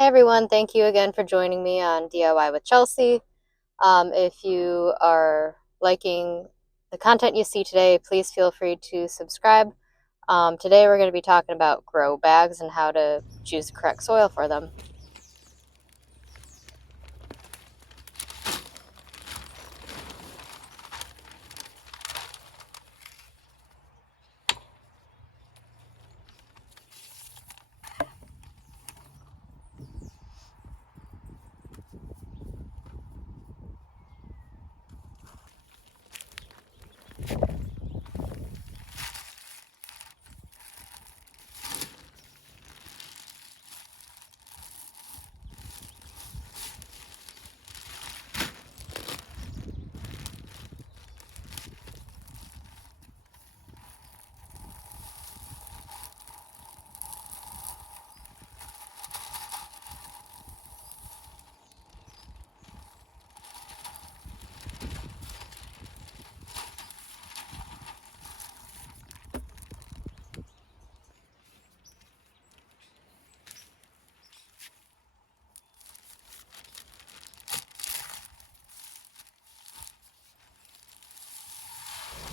Hey everyone, thank you again for joining me on DIY with Chelsea. If you are liking the content you see today, please feel free to subscribe. Today we're going to be talking about grow bags and how to choose the correct soil for them.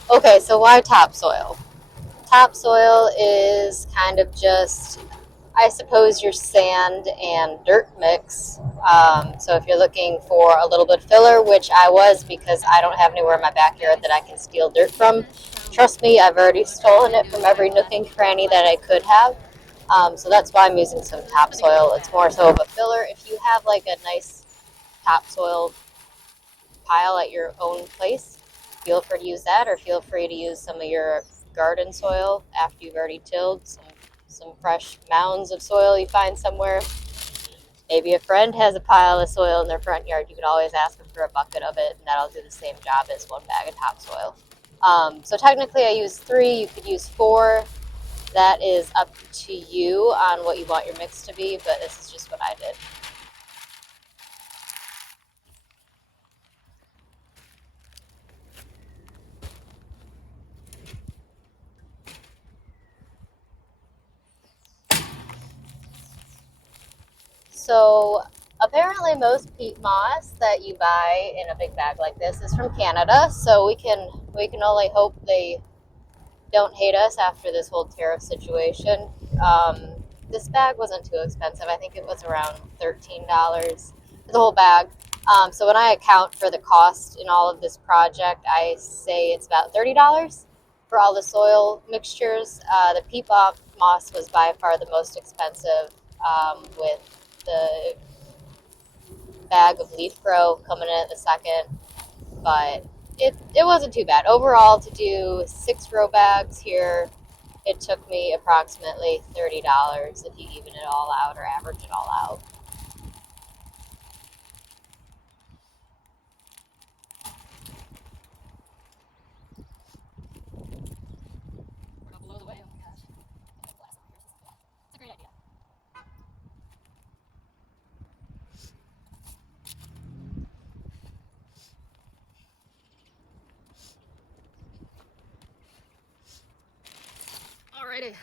Okay, so why topsoil? Topsoil is kind of just, I suppose, your sand and dirt mix. So if you're looking for a little bit filler, which I was because I don't have anywhere in my backyard that I can steal dirt from, trust me, I've already stolen it from every nook and cranny that I could have. So that's why I'm using some topsoil. It's more so of a filler. If you have like a nice topsoil pile at your own place, feel free to use that, or feel free to use some of your garden soil after you've already tilled, some fresh mounds of soil you find somewhere. Maybe a friend has a pile of soil in their front yard. You can always ask them for a bucket of it, and that'll do the same job as one bag of topsoil. So technically, I use 3. You could use 4. That is up to you on what you want your mix to be, but this is just what I did. So apparently most peat moss that you buy in a big bag like this is from Canada. So we can only hope they don't hate us after this whole tariff situation. This bag wasn't too expensive. I think it was around $13 for the whole bag. So when I account for the cost in all of this project, I say it's about $30 for all the soil mixtures. The peat moss was by far the most expensive, with the bag of leaf grow coming in at the second, but it wasn't too bad. Overall, to do 6 grow bags here, it took me approximately $30 if you even it all out or average it all out. Alrighty.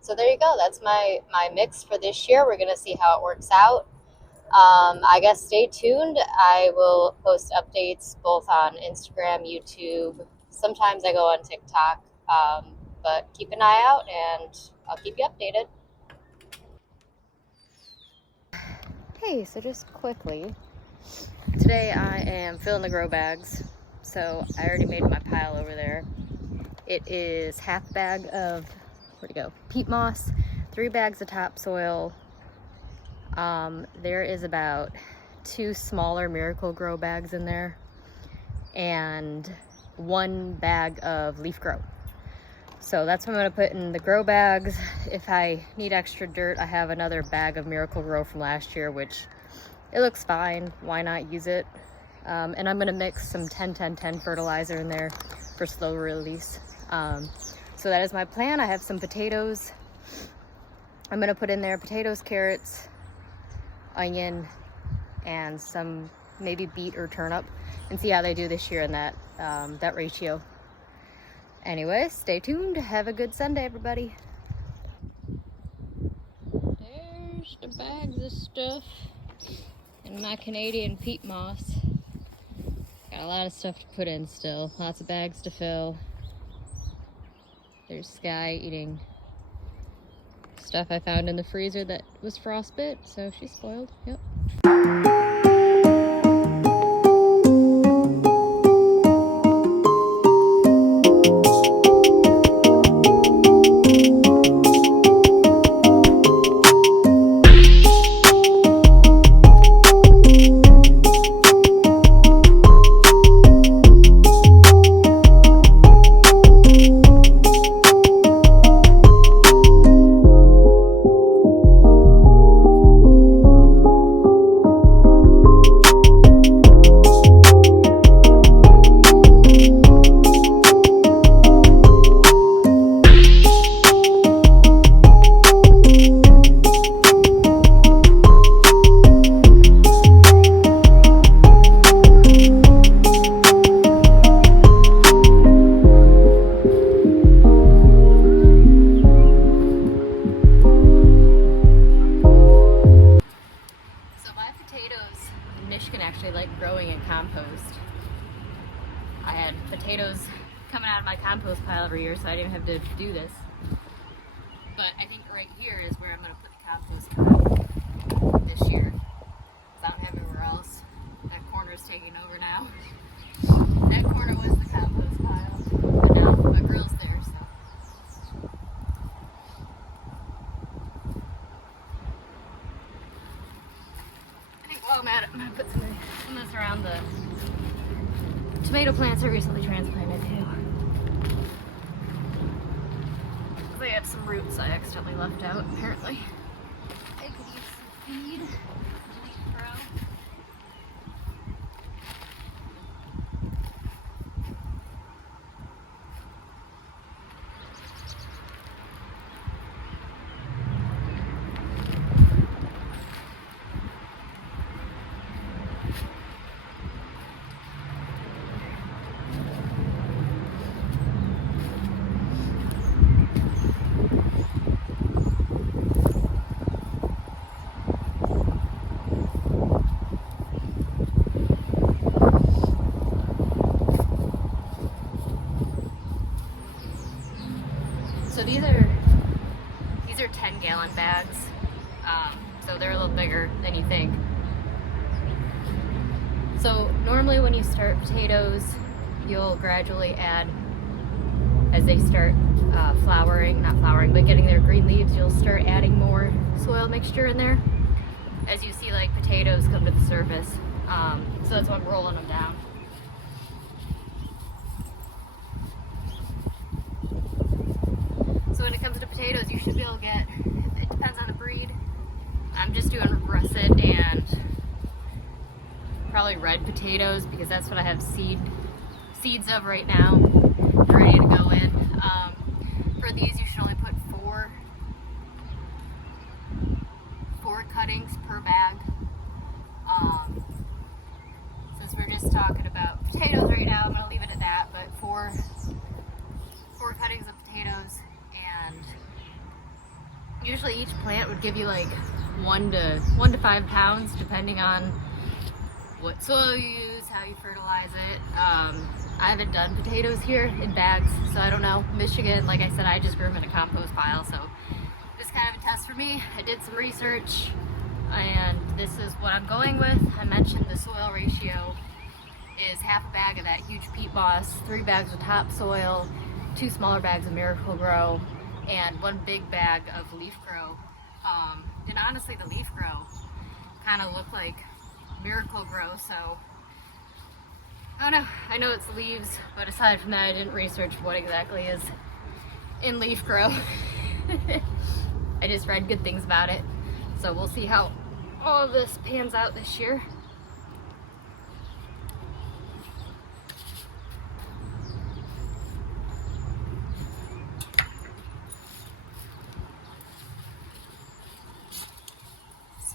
So there you go. That's my mix for this year. We're gonna see how it works out. I guess stay tuned. I will post updates both on Instagram, YouTube. Sometimes I go on TikTok, but keep an eye out and I'll keep you updated. Hey, so just quickly, today I am filling the grow bags. So I already made my pile over there. It is half bag of, where'd it go? Peat moss, 3 bags of topsoil. There is about 2 smaller Miracle Grow bags in there, and 1 bag of leaf grow. So that's what I'm gonna put in the grow bags. If I need extra dirt, I have another bag of Miracle Grow from last year, which it looks fine. Why not use it? And I'm gonna mix some 10-10-10 fertilizer in there for slow release. So that is my plan. I have some potatoes. I'm gonna put in there potatoes, carrots, onion, and some maybe beet or turnip, and see how they do this year in that that ratio. Anyway, stay tuned. Have a good Sunday, everybody. There's the bags of stuff in my Canadian peat moss. Got a lot of stuff to put in still. Lots of bags to fill. There's Sky eating stuff I found in the freezer that was frostbit, so she's spoiled. Yep. Growing in compost. I had potatoes coming out of my compost pile every year, so I didn't have to do this. But I think right here is where I'm going to put the compost pile this year. So I don't have anywhere else. That corner is taking over now. That corner was the compost pile, but now my grill's there, so. I think while I'm at it, I'm going to put some of this around the tomato plants I recently transplanted too. They had some roots I accidentally left out, apparently. I could use some feed. So these are 10-gallon bags, so they're a little bigger than you think. So normally when you start potatoes, you'll gradually add, as they start not flowering, but getting their green leaves, you'll start adding more soil mixture in there as you see like potatoes come to the surface. So that's why I'm rolling them down. So when it comes to potatoes, you should be able to get, it depends on the breed. I'm just doing russet and probably red potatoes because that's what I have seeds of right now, ready to go in. For these, you should only put four cuttings per bag. Since we're just talking about potatoes right now, I'm going to leave it at that, but four cuttings of potatoes. And usually each plant would give you like 1 to 5 pounds depending on what soil you use, how you fertilize it. I haven't done potatoes here in bags, so I don't know. Michigan, like I said, I just grew them in a compost pile, so this is kind of a test for me. I did some research and this is what I'm going with. I mentioned the soil ratio is half a bag of that huge peat moss, 3 bags of topsoil, 2 smaller bags of Miracle-Gro, and 1 big bag of leaf grow. And honestly, the leaf grow kind of looked like Miracle-Gro, so I don't know. I know it's leaves, but aside from that, I didn't research what exactly is in leaf grow. I just read good things about it, so we'll see how all of this pans out this year.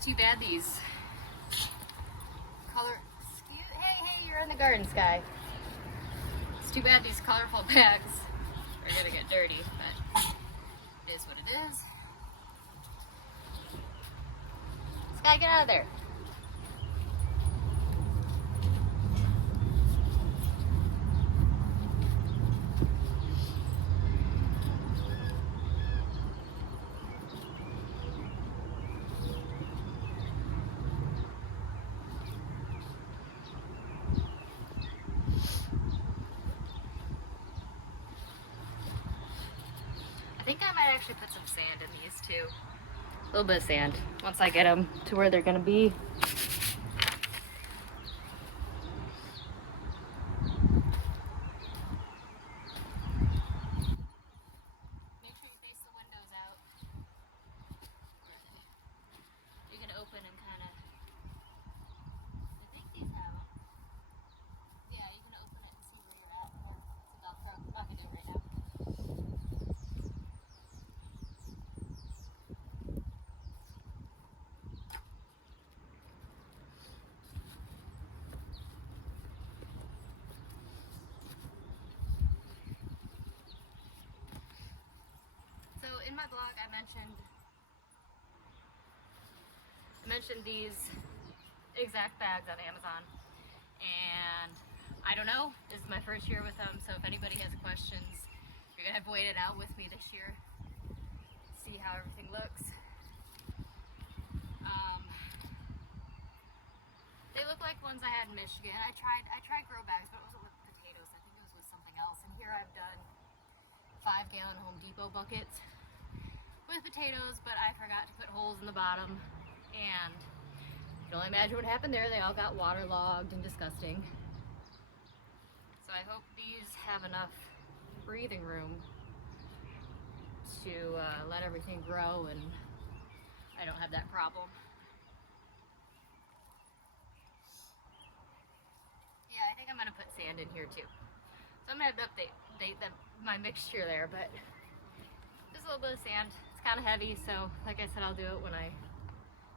Too bad these garden, Sky. It's too bad these colorful bags are gonna get dirty, but it is what it is. Sky, get out of there. I think I might actually put some sand in these too. A little bit of sand once I get them to where they're gonna be. Make sure you face the windows out. You can open and kind of, I think these have them. Yeah, you can open it and see where you're at. It's a Velcro. I'm not gonna do it right now. So in my blog, I mentioned these exact bags on Amazon, and I don't know, this is my first year with them, so if anybody has questions, you're gonna have to wait it out with me this year, see how everything looks. They look like ones I had in Michigan. I tried grow bags, but it wasn't with potatoes. I think it was with something else. And here I've done 5-gallon Home Depot buckets with potatoes, but I forgot to put holes in the bottom, and you can only imagine what happened there. They all got waterlogged and disgusting. So I hope these have enough breathing room to let everything grow and I don't have that problem. Yeah, I think I'm gonna put sand in here too. So I'm gonna have to update my mixture there, but just a little bit of sand. It's kind of heavy, so like I said, I'll do it when I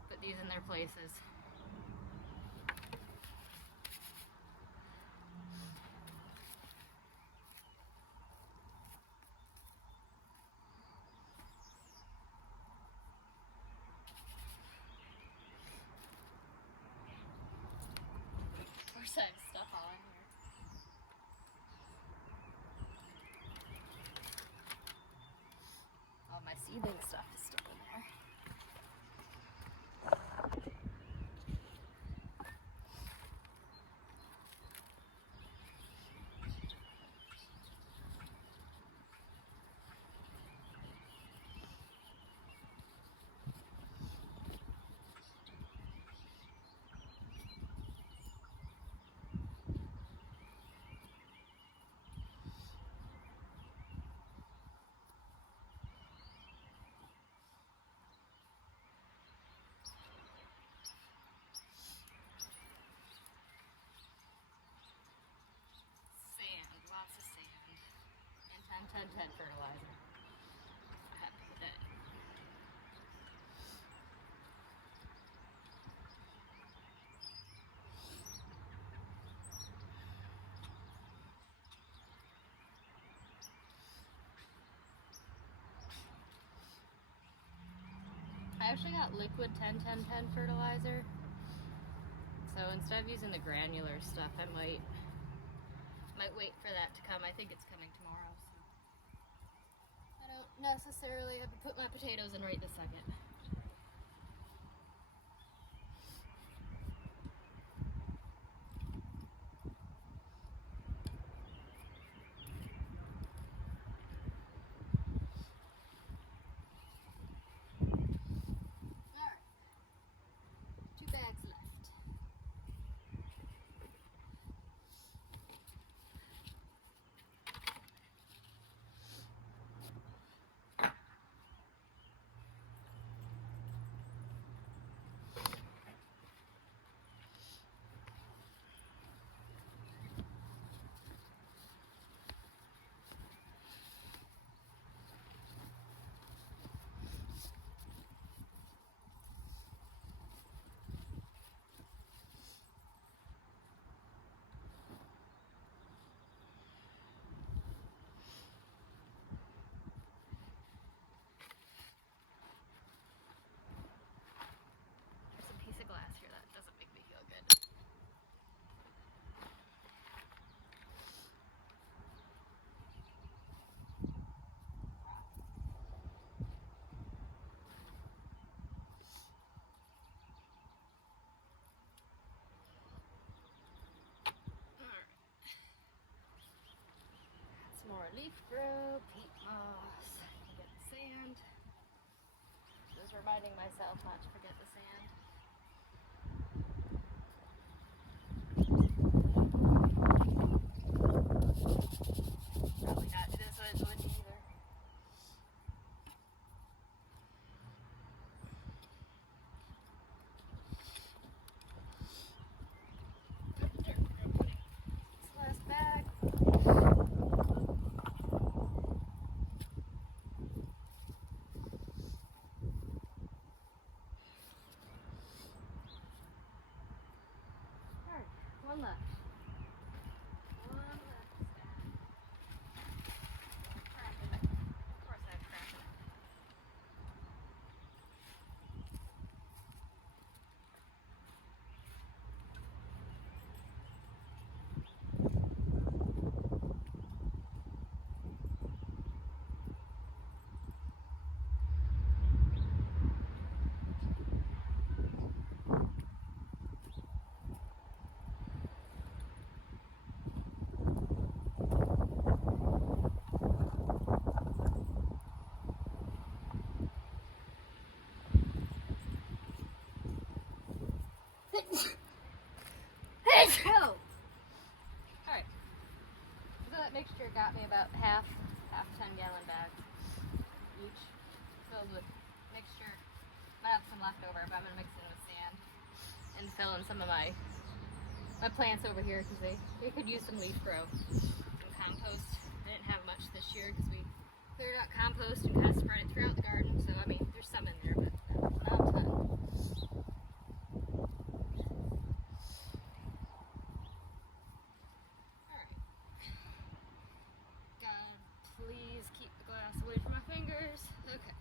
put these in their places. Of course, I have stuff all in here. All my seedling stuff is still in there. Lots of sand, and 10-10-10 fertilizer. I have to put that in. I actually got liquid 10-10-10 fertilizer, so instead of using the granular stuff, I might wait for that to come. I think it's coming tomorrow, so I don't necessarily have to put my potatoes in right this second. Alright, 2 bags left. more leaf grow, peat moss, get the sand. Just reminding myself not to forget the sand. Probably not this wood either. This last bag. Alright, one left. One left. Crap in it. Of course I have crap in it. Alright, so that mixture got me about half 10-gallon bags each, filled with mixture. Might have some left over, but I'm gonna mix it with sand and fill in some of my plants over here because they could use some leaf grow and compost. I didn't have much this year because we cleared out compost and kind of spread it throughout the garden. So I mean, there's some in there, but not a ton. Away from my fingers. Okay.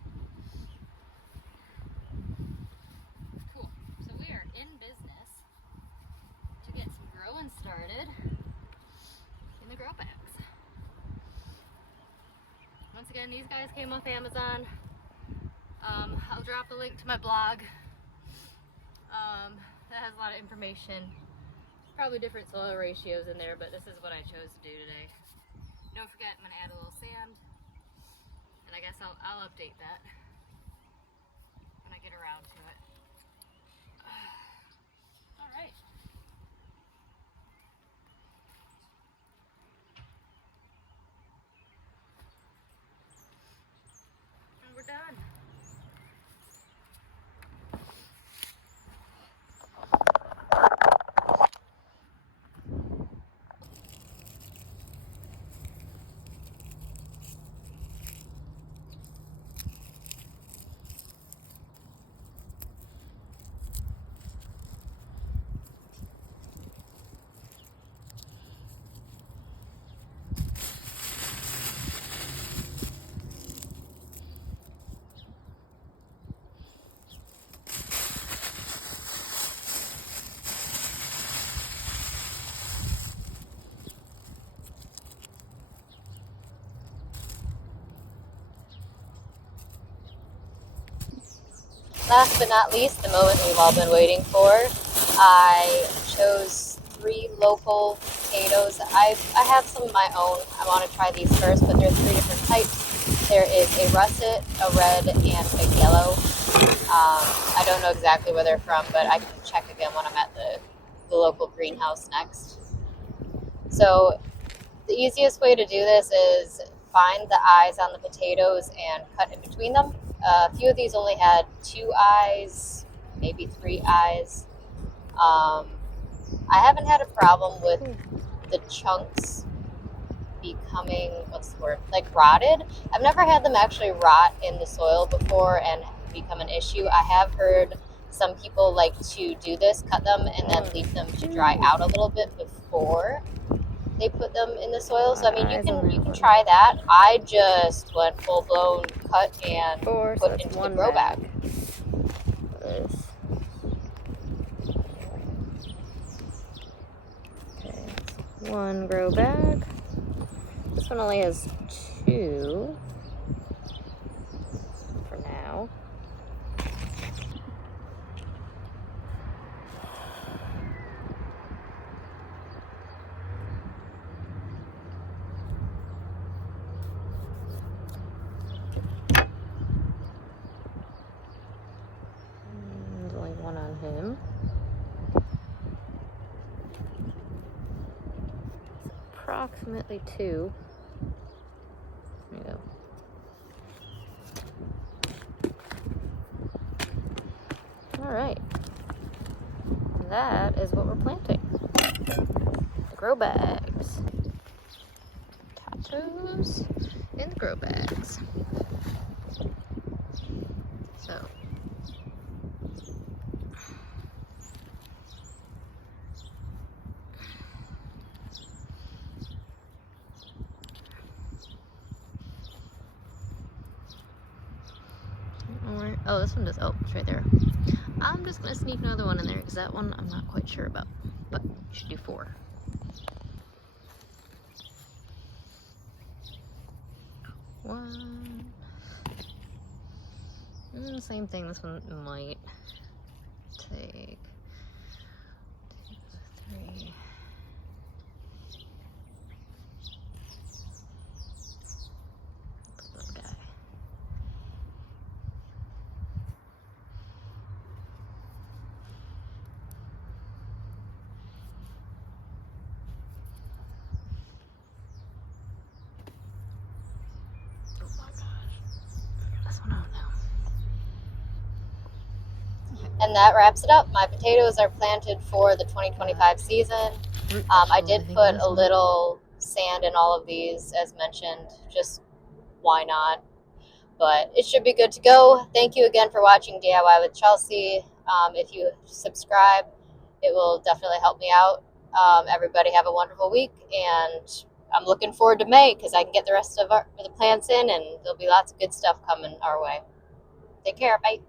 Cool. So we are in business to get some growing started in the grow bags. Once again, these guys came off Amazon. I'll drop a link to my blog. That has a lot of information. Probably different soil ratios in there, but this is what I chose to do today. Don't forget, I'm going to add a little sand. And I guess I'll update that when I get around to it. All right. And we're done. Last but not least, the moment we've all been waiting for. I chose 3 local potatoes. I have some of my own. I want to try these first, but there's 3 different types. There is a russet, a red, and a yellow. I don't know exactly where they're from, but I can check again when I'm at the local greenhouse next. So the easiest way to do this is find the eyes on the potatoes and cut in between them. A few of these only had 2 eyes, maybe 3 eyes. I haven't had a problem with the chunks becoming, what's the word, like rotted. I've never had them actually rot in the soil before and become an issue. I have heard some people like to do this, cut them and then leave them to dry out a little bit before they put them in the soil. So I mean, you can try that. I just went full blown cut and put into the grow bag. Okay, 1 grow bag. This one only has 2 for now. approximately 2. There you go. Alright. That is what we're planting. The grow bags. Potatoes in the grow bags. So. Oh, this one does. Oh, it's right there. I'm just going to sneak another one in there because that one I'm not quite sure about. But you should do 4. One. Same thing. This one might take 2, 3. Little guy. Oh my gosh. This one out now. And that wraps it up. My potatoes are planted for the 2025 season. I did put a little sand in all of these, as mentioned. Just why not? But it should be good to go. Thank you again for watching DIY with Chelsea. If you subscribe, it will definitely help me out. Everybody have a wonderful week, and I'm looking forward to May because I can get the rest of the plants in, and there'll be lots of good stuff coming our way. Take care. Bye.